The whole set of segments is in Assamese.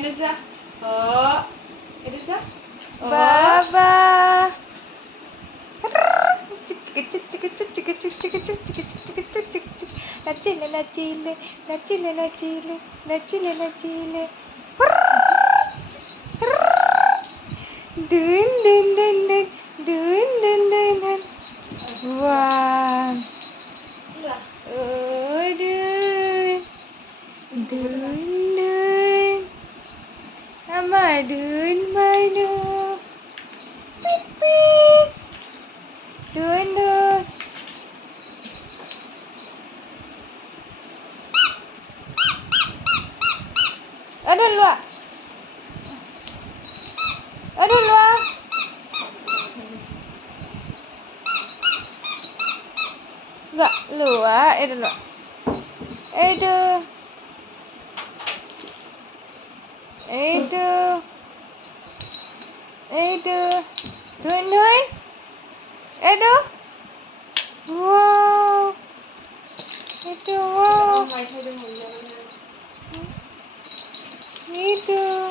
ini sih. Oh. Ini sih. Baba. Nacile. Dun. Wah. Iya. Dun. Mama dun. Pit. Dun. Ada luar. Luar, ada luar. Dun. Wow. Wow. Mai thay được một giờ. Itu.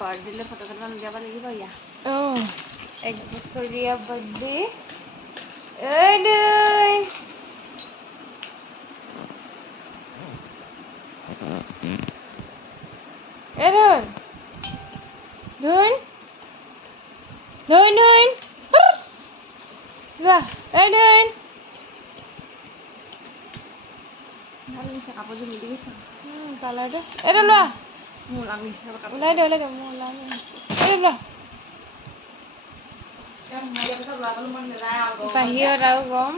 Birthday photo কাটবান যাব লাগিব ইয়া এক বছৰীয়া বাৰ্থডে Dun. ভালো নিছে কাপোৰ জুলি দিছে তালাৰ দে লোৱা মোৰ আমি কাপোৰ ওলাই দে মোৰ ওলাই লোৱা কেম মই পিছত লাগালো মন নাযায় আকৌ বাহিৰত আৰু গম